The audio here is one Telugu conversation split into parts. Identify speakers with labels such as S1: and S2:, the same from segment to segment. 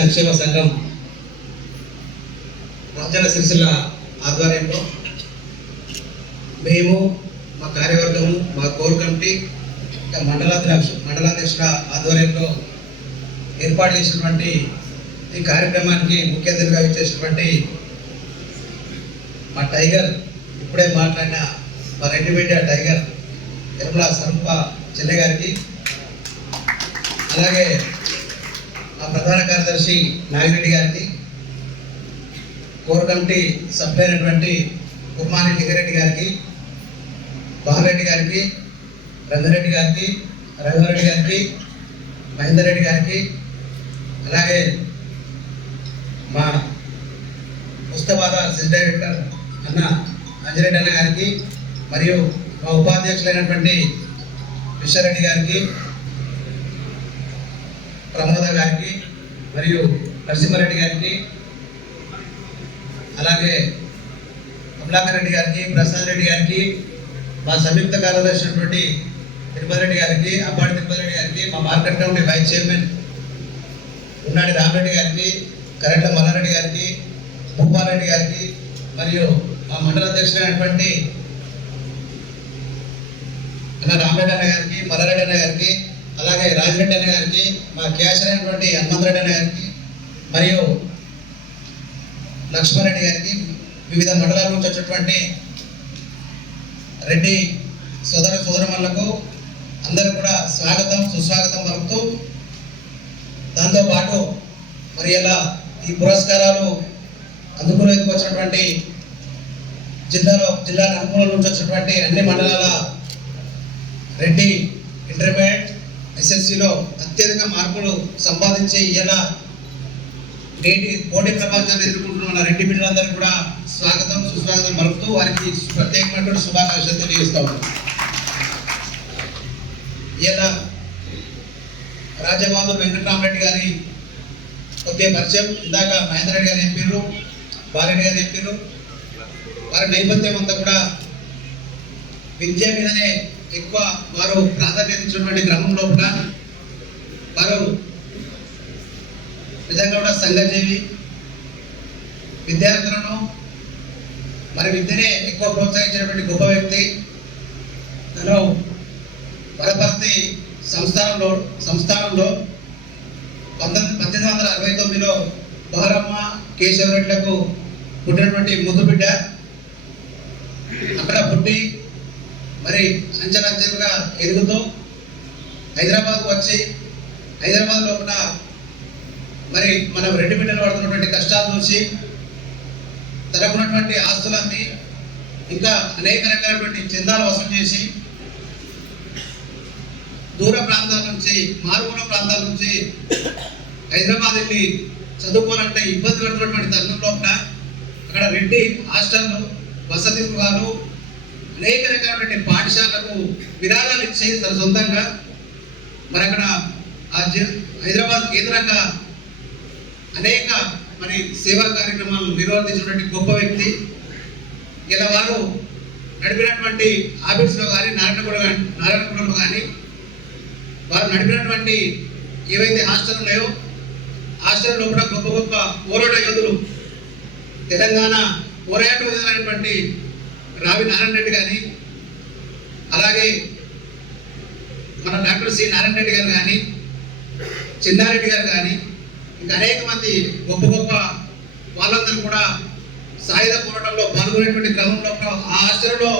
S1: సంక్షేమ సంఘం రాజన సిరిసిల్ల ఆధ్వర్యంలో మేము మా కార్యవర్గము మా కోర్ కమిటీ ఇంకా మండలాధ్యక్ష మండలాధ్యక్షుల ఆధ్వర్యంలో ఏర్పాటు చేసినటువంటి ఈ కార్యక్రమానికి ముఖ్య అతిథిగా ఇచ్చేసినటువంటి మా టైగర్ ఇప్పుడే మాట్లాడిన మా రెడ్డిపేట టైగర్ నిర్మలా సరంప చెల్లె గారికి అలాగే మా ప్రధాన కార్యదర్శి నాగిరెడ్డి గారికి కోర్ కమిటీ సభ్యులైనటువంటి కుర్మాని లింగారెడ్డి గారికి బాలరెడ్డి గారికి రంగారెడ్డి గారికి రంగారెడ్డి గారికి మహేందర్ రెడ్డి గారికి అలాగే మా ముస్తఫాద అసిస్టెంట్ డైరెక్టర్ అన్న అంజరెడ్డి అన్న గారికి మరియు మా ఉపాధ్యక్షులైనటువంటి విశ్వరెడ్డి గారికి ప్రమోద గారికి మరియు నరసింహారెడ్డి గారికి అలాగే కమలాకర్ రెడ్డి గారికి ప్రసాద్ రెడ్డి గారికి మా సంయుక్త కార్యదర్శి ఉన్నటువంటి తిరుపతి రెడ్డి గారికి అబ్బాడి తిరుపతి రెడ్డి గారికి మా మార్కెట్ కమిటీ వైస్ చైర్మన్ ఉన్నాడి రామరెడ్డి గారికి కరెంట్ల మల్లారెడ్డి గారికి భూపాలరెడ్డి గారికి మరియు మా మండల అధ్యక్షుడైనటువంటి అన్న రామరెడ్డి అన్న గారికి మల్లారెడ్డి అన్న గారికి అలాగే రాజిరెడ్డి అన్న గారికి మా క్యాషర్ అయినటువంటి హనుమంతరెడ్డి అన్న గారికి మరియు లక్ష్మారెడ్డి గారికి వివిధ మండలాల నుంచి వచ్చినటువంటి రెడ్డి సోదర సోదరమణులకు అందరూ కూడా స్వాగతం సుస్వాగతం పలుకుతూ దాంతోపాటు మరి ఇలా ఈ పురస్కారాలు అందుకునేందుకు వచ్చినటువంటి జిల్లాలో జిల్లా నలుమూల నుంచి వచ్చినటువంటి అన్ని మండలాల రెడ్డి ఇంటర్మీడియట్ ఎస్ఎస్సిలో అత్యధిక మార్కులు సంపాదించి ఇలా నేటి పోటీ ప్రపంచాన్ని ఎదుర్కొంటున్న మన రెడ్డి కూడా స్వాగతం సుస్వాగతం పలుకుతూ వారికి ప్రత్యేకమైనటువంటి శుభాకాంక్షలు తెలియజేస్తా ఉన్నాం. ఇలా రాజబాబు వెంకటరామరెడ్డి గారి కొద్దిగా పరిచయం. ఇందాక మహేందర్ రెడ్డి గారు చెప్పారు బాలరెడ్డి గారు చెప్పారు వారి నేపథ్యం అంతా కూడా విద్య మీదనే ఎక్కువ వారు ప్రాధాన్యత ఇచ్చినటువంటి క్రమం లోపల వారు నిజంగా కూడా సంఘజీవి విద్యార్థులను మరి విద్యనే ఎక్కువ ప్రోత్సహించినటువంటి గొప్ప వ్యక్తి. తను వరపర్తి సంస్థానంలో సంస్థానంలో పంతొమ్మిది పద్దెనిమిది వందల అరవై తొమ్మిదిలో బహరమ్మ కేశవరెడ్లకు పుట్టినటువంటి ముద్దు బిడ్డ అక్కడ పుట్టి మరి అంచెలంచెలుగా ఎదుగుతూ. హైదరాబాద్కు వచ్చి హైదరాబాద్ లోపల మరి మనం రెండు బిడ్డలు పడుతున్నటువంటి కష్టాలు చూసి తనకున్నటువంటి ఆస్తులన్నీ ఇంకా అనేక రకాలైనటువంటి చందాలు వసూలు చేసి దూర ప్రాంతాల నుంచి మారుమూల ప్రాంతాల నుంచి హైదరాబాద్ వెళ్ళి చదువుకోవాలంటే ఇబ్బంది పడుతున్నటువంటి తరుణం లోపల అక్కడ రెడ్డి హాస్టళ్ళు వసతి గృహాలు అనేక రకాలైన పాఠశాలకు విరాళాలు ఇచ్చి తన సొంతంగా. మరి అక్కడ ఆ హైదరాబాద్ కేంద్రంగా అనేక మరి సేవా కార్యక్రమాలు నిర్వర్తించినటువంటి గొప్ప వ్యక్తి. ఇలా వారు నడిపినటువంటి ఆఫీస్లో కానీ నారాయణగూడ కానీ నారాయణగూడలో కానీ వారు నడిపినటువంటి ఏవైతే హాస్టల్ ఉన్నాయో హాస్టల్లో కూడా గొప్ప గొప్ప పోరాట యోధులు తెలంగాణ పోరాట యోధులైనటువంటి రావి నారాయణ రెడ్డి కానీ అలాగే మన డాక్టర్ సి నారాయణ రెడ్డి గారు కానీ చిన్నారెడ్డి గారు కానీ ఇంకా అనేక మంది గొప్ప గొప్ప వాళ్ళందరూ కూడా సాయుధ పోరాటంలో పాల్గొనేటువంటి క్రమంలో ఆ హాస్టల్లో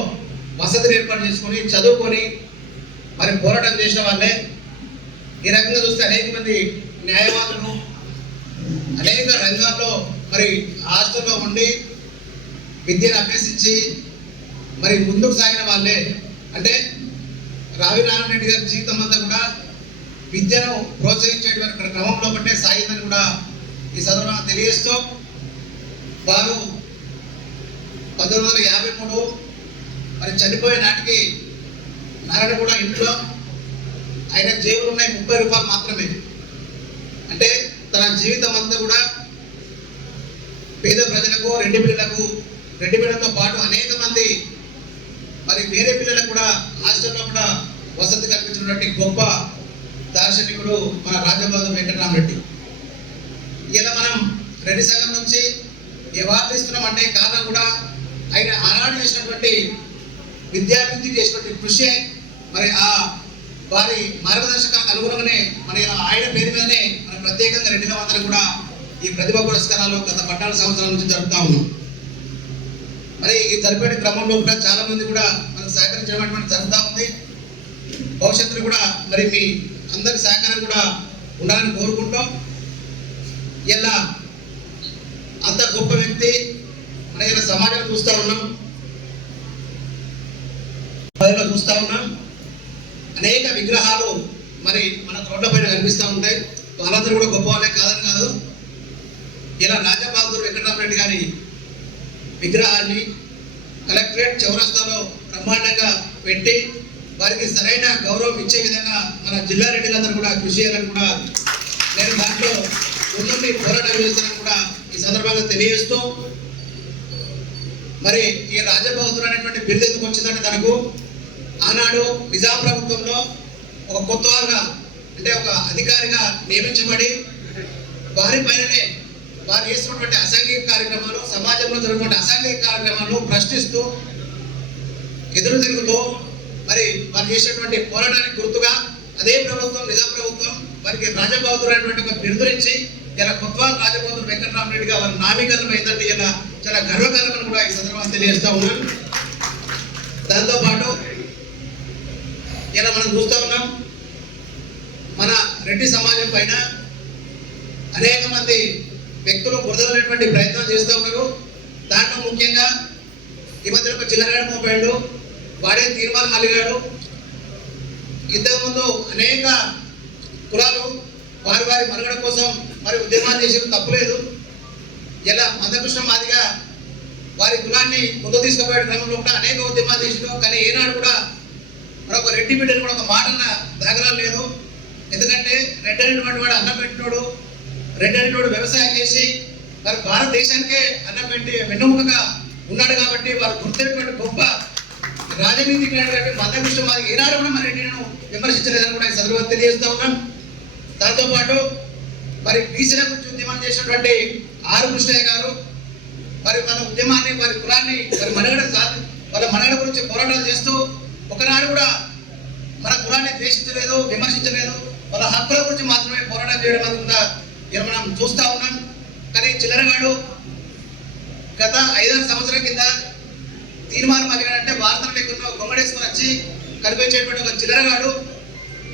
S1: వసతిని ఏర్పాటు చేసుకొని చదువుకొని మరి పోరాటం చేసిన వాళ్ళే. ఈ రకంగా చూస్తే అనేక మంది న్యాయవాదులను అనేక రంగాల్లో మరి హాస్టల్లో ఉండి విద్యను అభ్యసించి మరి ముందుకు సాగిన వాళ్ళే. అంటే రావి నారాయణ రెడ్డి గారి జీవితం అంతా కూడా విద్యను ప్రోత్సహించేటువంటి క్రమంలో బట్టే సాగిందని కూడా ఈ సందర్భంగా తెలియజేస్తూ వారు పంతొమ్మిది వందల యాభై మూడు మరి చనిపోయే నాటికి నారాయణ కూడా ఇంట్లో ఆయన జేబులు ఉన్నాయి ముప్పై రూపాయలు మాత్రమే. అంటే తన జీవితం అంతా కూడా పేద ప్రజలకు రెడ్డి బిడ్డలకు రెడ్డి బిడ్డలతో పాటు అనేక మంది మరి వేరే పిల్లలకు కూడా హాస్టల్లో కూడా వసతి కల్పించినటువంటి గొప్ప దార్శనికుడు మన రాజబాబు వెంకటరామరెడ్డి. ఇలా మనం రెడ్డి సంఘం నుంచి నివారిస్తున్నాం అంటే కారణం కూడా ఆయన ఆనాడు చేసినటువంటి విద్యాభివృద్ధి చేసినటువంటి కృషి. మరి ఆ వారి మార్గదర్శకానికి అనుగుణంగానే మన ఆయన పేరు మీదనే మన ప్రత్యేకంగా రెండు వందలు కూడా ఈ ప్రతిభ పురస్కారాలు గత పద్నాలుగు సంవత్సరాల నుంచి జరుపుతా ఉన్నాం. మరి ఈ జరిపే క్రమంలో కూడా చాలా మంది కూడా మనకు సహకరించడం జరుగుతూ ఉంది. భవిష్యత్తులో కూడా మరి మీ అందరి సహకారం కూడా ఉండాలని కోరుకుంటాం ఇలా అంత గొప్ప వ్యక్తి మన ఇలా సమాజంలో చూస్తూ ఉన్నాం. పదిలో చూస్తూ ఉన్నాం. అనేక విగ్రహాలు మరి మన రోడ్ల పైన కనిపిస్తూ ఉంటాయి. వాళ్ళందరూ కూడా గొప్ప వాళ్ళే కాదని కాదు. ఇలా రాజబహదూర్ వెంకటరామరెడ్డి గారి విగ్రహాన్ని కలెక్టరేట్ చౌరస్తాలో బ్రహ్మాండంగా పెట్టి వారికి సరైన గౌరవం ఇచ్చే విధంగా మన జిల్లా రెడ్డిలందరూ కూడా కృషి చేయాలని కూడా నేను దాంట్లో ముందుండి పోరాటం చేస్తానని కూడా ఈ సందర్భంగా తెలియజేస్తూ మరి ఈ రాజబహదూర్ అనేటువంటి బిరుదు ఎందుకు వచ్చిందంటే తనకు ఆనాడు నిజాం ప్రభుత్వంలో ఒక కొత్త వారుగా అంటే ఒక అధికారిగా నియమించబడి వారి పైననే వారు చేస్తున్నటువంటి అసాంఘిక కార్యక్రమాలు సమాజంలో జరుగుతున్న అసాంఘిక కార్యక్రమాలను ప్రశ్నిస్తూ ఎదురు తిరుగుతూ మరి వారు చేసినటువంటి పోరాటానికి గుర్తుగా అదే ప్రభుత్వం నిజాం ప్రభుత్వం వారికి రాజబహదూర్ అనేటువంటి ఒక బిరుదునిచ్చి ఇలా కొత్వాల్ రాజబహదూర్ గారు వారి నామీకరణం ఏంటంటే ఇలా చాలా గర్వకారణం కూడా ఈ సందర్భంగా తెలియజేస్తా ఉన్నాను దాంతోపాటు ఇలా మనం చూస్తూ ఉన్నాం మన రెడ్డి సమాజం పైన అనేక మంది వ్యక్తులు బురదలైనటువంటి ప్రయత్నం చేస్తూ ఉన్నారు. దాంట్లో ముఖ్యంగా ఈ మధ్యన ఒక చిల్లగాడు మోపాడు. వాడే తీర్మానం అలిగాడు. ఇంతకుముందు అనేక కులాలు వారి వారి మనుగడ కోసం మరి ఉద్యమాలు చేసిన తప్పులేదు. ఇలా మందకృష్ణ మాదిగా వారి కులాన్ని ముందు తీసుకుపోయే క్రమంలో కూడా అనేక ఉద్యమాలు చేసినాం కానీ ఏనాడు కూడా మరొక రెడ్డి బిడ్డని కూడా ఒక మాట అన్న లేదు. ఎందుకంటే రెడ్డి అనేటువంటి వాడు అన్నం పెట్టినోడు. రెడ్డి అనేటువంటి వ్యవసాయం చేసి మరి భారతదేశానికే అన్నం పెట్టి వెన్నుముకగా ఉన్నాడు కాబట్టి వారు గుర్తున్నటువంటి గొప్ప రాజనీతి అయినటువంటి మందకృష్ణ వారికి ఏనాడు కూడా మరి నేను విమర్శించలేదని కూడా ఈ సందర్భంగా తెలియజేస్తా ఉన్నాం దాంతోపాటు మరి బీసీల గురించి ఉద్యమం చేసినటువంటి ఆరు కృష్ణయ్య గారు మరి మన ఉద్యమాన్ని వారి కులాన్ని మరి మనగడ సాధి వాళ్ళ మనగడ గురించి పోరాటాలు చేస్తూ ఒకనాడు కూడా మన కులాన్ని ద్వేషించలేదు విమర్శించలేదు. వాళ్ళ హక్కుల గురించి మాత్రమే పోరాటం చేయడం అందుకుందా ఇలా మనం చూస్తా ఉన్నాం కానీ చిల్లరగాడు గత ఐదారు సంవత్సరాల కింద తీర్మానం అడిగాడంటే భారతం లేకుండా గొంగడేసుకొని వచ్చి కనిపించేటువంటి ఒక చిల్లరగాడు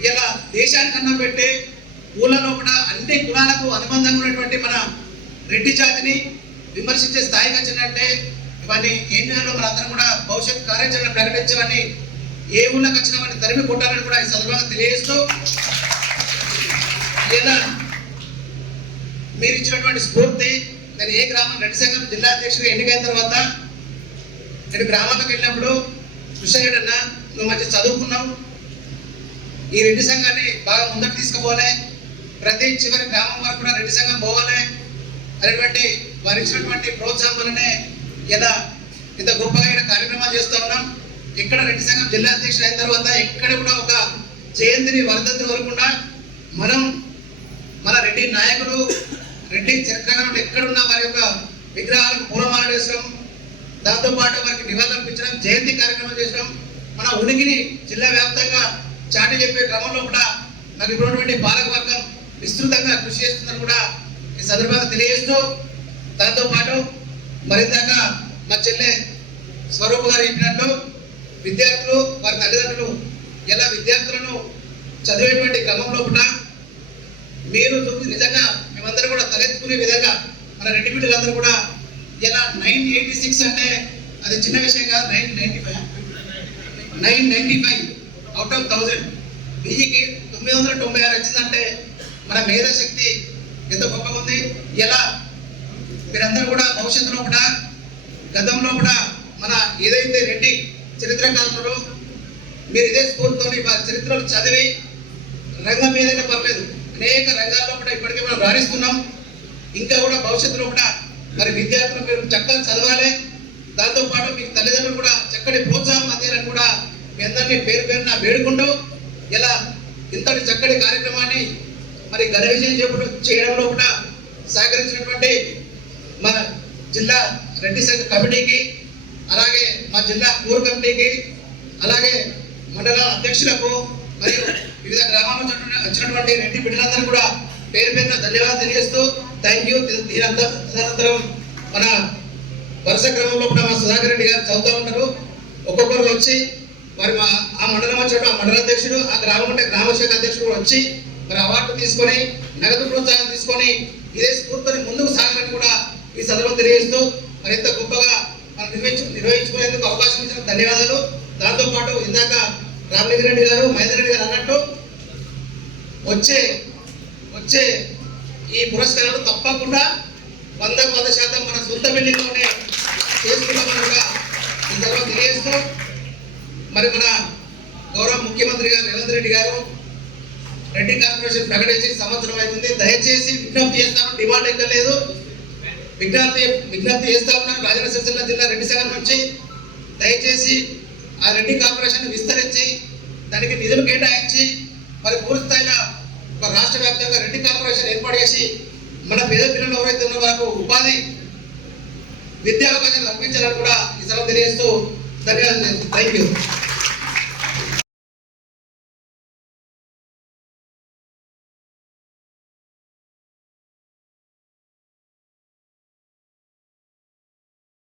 S1: ఇలా దేశానికి అన్నం పెట్టి ఊళ్ళలో కూడా అన్ని కులాలకు అనుబంధంగా ఉన్నటువంటి మన రెడ్డి జాతిని విమర్శించే స్థాయికి వచ్చినట్టే ఇవన్నీ ఏం చేయాలో మనందరం కూడా భవిష్యత్ కార్యాచరణ ప్రకటించమని ఏ ఊళ్ళకి వచ్చినా తరిమి కొట్టాలని కూడా ఈ సందర్భంగా తెలియజేస్తూ లేదా మీరు ఇచ్చినటువంటి స్ఫూర్తి నేను ఏ గ్రామం రెడ్డి సంఘం జిల్లా అధ్యక్షుడిగా ఎన్నికైన తర్వాత నేను గ్రామాలకు వెళ్ళినప్పుడు కృష్ణగడన్న నువ్వు మంచి చదువుకున్నావు. ఈ రెడ్డి సంఘాన్ని బాగా ముందుకు తీసుకుపోవాలి ప్రతి చివరి గ్రామం వరకు కూడా రెడ్డి సంఘం పోవాలి అనేటువంటి వారు ఇచ్చినటువంటి ప్రోత్సాహం వల్లనే ఇలా ఇంత గొప్పగా కార్యక్రమాలు చేస్తూ ఉన్నాం. ఇక్కడ రెడ్డి సంఘం జిల్లా అధ్యక్షుడు అయిన తర్వాత ఎక్కడ కూడా ఒక జయంతిని వర్ధంతి వరకుండా మనం మన రెడ్డి నాయకులు రెడ్డి చరిత్రకారులు ఎక్కడున్నా వారి యొక్క విగ్రహాలకు పూలమాల వేసడం దాంతోపాటు వారికి వారికి నివాళులర్పించడం జయంతి కార్యక్రమం చేసడం మన ఉనికిని జిల్లా వ్యాప్తంగా చాటి చెప్పే క్రమంలో కూడా నాకు ఇప్పుడున్నటువంటి పాలకవర్గం విస్తృతంగా కృషి చేస్తుందని కూడా ఈ సందర్భంగా తెలియజేస్తూ దాంతోపాటు మరింతగా మరిందాక మా చెల్లె స్వరూప్ గారు చెప్పినట్టు విద్యార్థులు వారి తల్లిదండ్రులు ఎలా విద్యార్థులను చదివేటువంటి క్రమంలో కూడా మీరు నిజంగా మేమందరం కూడా తలెత్తుకునే విధంగా మన రెడ్డి బిడ్డలందరూ కూడా ఇలా నైన్ ఎయిటీ సిక్స్ అంటే అది చిన్న విషయం కాదు nine ninety five. Nine ninety five out of thousand వెయ్యికి తొమ్మిది వందల తొంభై ఆరు వచ్చిందంటే మన మేధాశక్తి ఎంత గొప్పగా ఉంది. ఎలా మీరందరూ కూడా భవిష్యత్తులో కూడా గతంలో కూడా మన ఏదైతే రెడ్డి చరిత్రకారులు మీరు ఇదే స్కూల్తో వారి చరిత్రలు చదివి రంగం మీదనే పర్లేదు. అనేక రంగాల్లో కూడా ఇప్పటికే మనం రాణిస్తున్నాం. ఇంకా కూడా భవిష్యత్తులో కూడా మరి విద్యార్థులు మీరు చక్కగా చదవాలి. దాంతోపాటు మీ మీకు తల్లిదండ్రులు కూడా చక్కటి ప్రోత్సాహం అందేయాలని కూడా మీ అందరినీ పేరు పేరున వేడుకుంటూ ఇలా ఇంతటి చక్కటి కార్యక్రమాన్ని మరి ఘన విజయం చెప్పడం చేయడంలో కూడా సహకరించినటువంటి మా జిల్లా రెడ్డి సంఘ కమిటీకి అలాగే మా జిల్లా కోర్ కమిటీకి అలాగే మండల అధ్యక్షులకు మరియు వివిధ గ్రామాల నుంచి వచ్చినటువంటి రెడ్డి బిడ్డలందరూ కూడా పేరు పేరున ధన్యవాదాలు తెలియజేస్తూ థ్యాంక్ యూ తదనంతరం మన వరుస క్రమంలో కూడా మా సుధాకర్ రెడ్డి గారు చదువుతూ ఉంటారు ఒక్కొక్కరు వచ్చి మరి మా ఆ మండలం వచ్చాడు ఆ మండల అధ్యక్షుడు ఆ గ్రామం అంటే గ్రామ శాఖ అధ్యక్షుడు వచ్చి మరి అవార్డు తీసుకొని నగదు ప్రోత్సాహం తీసుకొని ఇదే స్ఫూర్తిని ముందుకు సాగాలని కూడా ఈ సందర్భం తెలియజేస్తూ మరి ఎంత గొప్పగా మనం నిర్వహించు నిర్వహించుకునేందుకు అవకాశం ఇచ్చిన ధన్యవాదాలు. దాంతో పాటు ఇందాక రామలింగ రెడ్డి గారు మహేందర్ రెడ్డి గారు అన్నట్టు వచ్చే వచ్చే ఈ పురస్కారాలు తప్పకుండా వందకు వంద శాతం మన సొంత బిల్డింగ్లోనే చేసుకున్నామనగా ఈ తర్వాత తెలియజేస్తూ మరి మన గౌరవ ముఖ్యమంత్రి గారు రేవంత్ రెడ్డి గారు రెడ్డి కార్పొరేషన్ ప్రకటించి సంవత్సరం అవుతుంది. దయచేసి విజ్ఞప్తి చేస్తాను డిమాండ్ ఎక్కలేదు విజ్ఞప్తి విజ్ఞప్తి చేస్తా ఉన్నాను రాజన్న సిరిసిల్ల జిల్లా రెడ్డి సంఘం నుంచి దయచేసి ఆ రెడ్డి కార్పొరేషన్ విస్తరించి దానికి నిధులు కేటాయించి మరి పూర్తి స్థాయిలో రాష్ట్ర వ్యాప్తంగా రెడ్డి కార్పొరేషన్ ఏర్పాటు చేసి మన పేద పిల్లలు ఎవరైతే ఉన్న వారికి ఉపాధి విద్యా అవకాశాలు కల్పించాలని కూడా ఈ సభ తెలియజేస్తూ ధన్యవాదాలు. Thank you